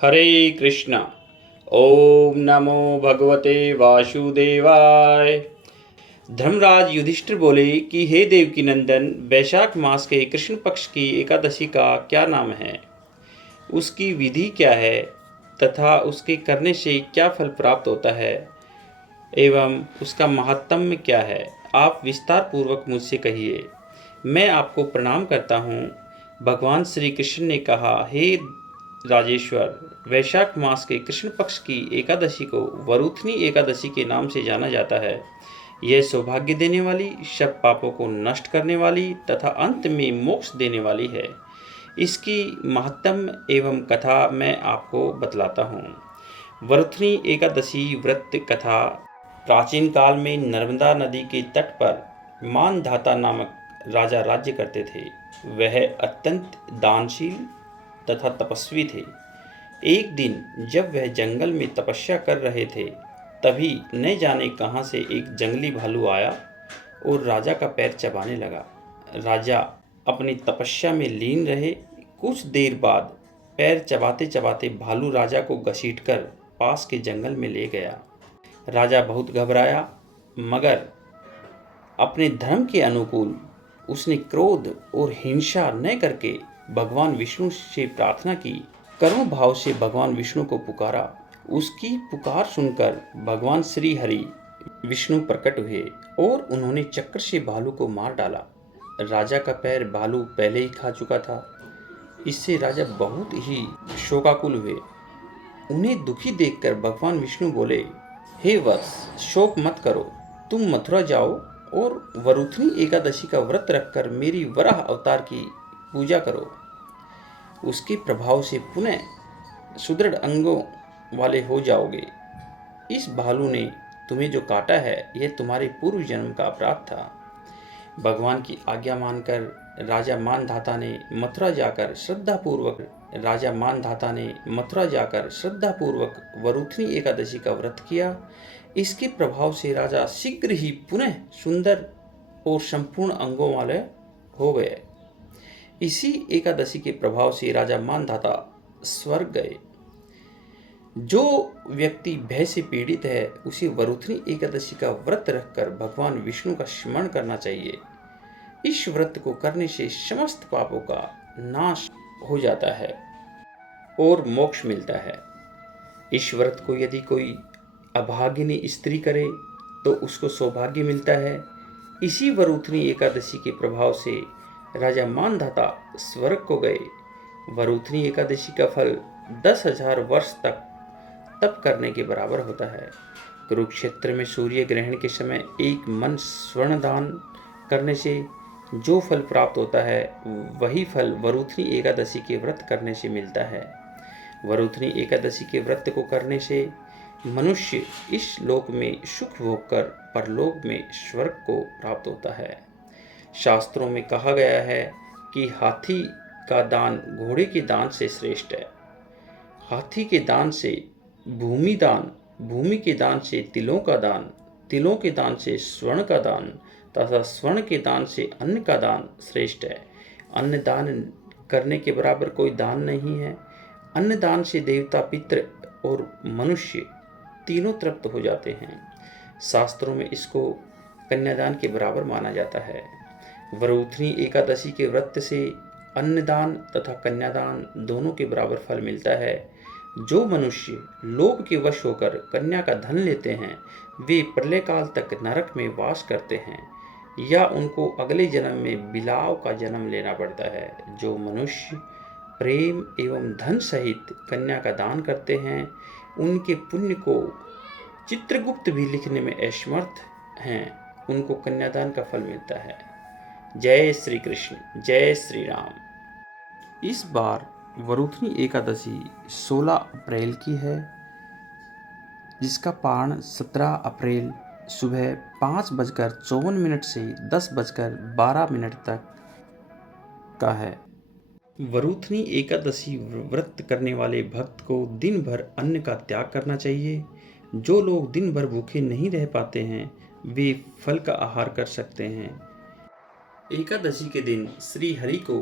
हरे कृष्णा। ओम नमो भगवते वासुदेवाय। धर्मराज युधिष्ठिर बोले कि हे देवकी नंदन, वैशाख मास के कृष्ण पक्ष की एकादशी का क्या नाम है, उसकी विधि क्या है तथा उसके करने से क्या फल प्राप्त होता है एवं उसका महात्म्य क्या है, आप विस्तार पूर्वक मुझसे कहिए। मैं आपको प्रणाम करता हूँ। भगवान श्री कृष्ण ने कहा, हे राजेश्वर, वैशाख मास के कृष्ण पक्ष की एकादशी को वरुथनी एकादशी के नाम से जाना जाता है। यह सौभाग्य देने वाली, सब पापों को नष्ट करने वाली तथा अंत में मोक्ष देने वाली है। इसकी महात्म्य एवं कथा मैं आपको बतलाता हूँ। वरुथनी एकादशी व्रत कथा प्राचीन काल में नर्मदा नदी के तट पर मानधाता नामक राजा राज्य करते थे। वह अत्यंत दानशील तथा तपस्वी थे। एक दिन जब वह जंगल में तपस्या कर रहे थे, तभी न जाने कहां से एक जंगली भालू आया और राजा का पैर चबाने लगा। राजा अपनी तपस्या में लीन रहे। कुछ देर बाद पैर चबाते चबाते भालू राजा को घसीटकर पास के जंगल में ले गया। राजा बहुत घबराया, मगर अपने धर्म के अनुकूल उसने क्रोध और हिंसा न करके भगवान विष्णु से प्रार्थना की। करुण भाव से भगवान विष्णु को पुकारा। उसकी पुकार सुनकर भगवान श्री हरि विष्णु प्रकट हुए और उन्होंने चक्र से भालू को मार डाला। राजा का पैर भालू पहले ही खा चुका था। इससे राजा बहुत ही शोकाकुल हुए। उन्हें दुखी देखकर भगवान विष्णु बोले, हे वत्स, शोक मत करो। तुम मथुरा जाओ और वरुथनी एकादशी का व्रत रखकर मेरी वराह अवतार की पूजा करो। उसके प्रभाव से पुनः सुदृढ़ अंगों वाले हो जाओगे। इस भालू ने तुम्हें जो काटा है, यह तुम्हारे पूर्व जन्म का अपराध था। भगवान की आज्ञा मानकर राजा मानधाता ने मथुरा जाकर श्रद्धापूर्वक वरुथनी एकादशी का व्रत किया। इसके प्रभाव से राजा शीघ्र ही पुनः सुंदर और संपूर्ण अंगों वाले हो गए। इसी एकादशी के प्रभाव से राजा मानधाता स्वर्ग गए। जो व्यक्ति भय से पीड़ित है, उसे वरुथनी एकादशी का व्रत रखकर भगवान विष्णु का स्मरण करना चाहिए। इस व्रत को करने से समस्त पापों का नाश हो जाता है और मोक्ष मिलता है। इस व्रत को यदि कोई अभागिनी स्त्री करे तो उसको सौभाग्य मिलता है। इसी वरुथनी एकादशी के प्रभाव से राजा मानधाता स्वर्ग को गए। वरुथनी एकादशी का फल 10,000 वर्ष तक तप करने के बराबर होता है। कुरुक्षेत्र में सूर्य ग्रहण के समय एक मन स्वर्ण दान करने से जो फल प्राप्त होता है, वही फल वरुथनी एकादशी के व्रत करने से मिलता है। वरुथनी एकादशी के व्रत को करने से मनुष्य इस लोक में सुख भोग कर परलोक में स्वर्ग को प्राप्त होता है। शास्त्रों में कहा गया है कि हाथी का दान घोड़े के दान से श्रेष्ठ है। हाथी के दान से भूमि दान, भूमि के दान से तिलों का दान, तिलों के दान से स्वर्ण का दान तथा स्वर्ण के दान से अन्न का दान श्रेष्ठ है। अन्न दान करने के बराबर कोई दान नहीं है। अन्न दान से देवता, पितृ और मनुष्य तीनों तृप्त हो जाते हैं। शास्त्रों में इसको कन्यादान के बराबर माना जाता है। वरुथनी एकादशी के व्रत से अन्नदान तथा कन्यादान दोनों के बराबर फल मिलता है। जो मनुष्य लोभ के वश होकर कन्या का धन लेते हैं, वे प्रलय काल तक नरक में वास करते हैं या उनको अगले जन्म में बिलाव का जन्म लेना पड़ता है। जो मनुष्य प्रेम एवं धन सहित कन्या का दान करते हैं, उनके पुण्य को चित्रगुप्त भी लिखने में असमर्थ हैं, उनको कन्यादान का फल मिलता है। जय श्री कृष्ण, जय श्री राम। इस बार वरुथनी एकादशी 16 अप्रैल की है, जिसका पारण 17 अप्रैल सुबह 5:54 से 10:12 तक का है। वरुथनी एकादशी व्रत करने वाले भक्त को दिन भर अन्न का त्याग करना चाहिए। जो लोग दिन भर भूखे नहीं रह पाते हैं, वे फल का आहार कर सकते हैं। एकादशी के दिन श्री हरि को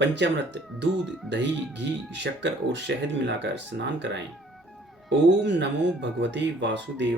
पंचामृत, दूध, दही, घी, शक्कर और शहद मिलाकर स्नान कराएं। ओम नमो भगवते वासुदेव।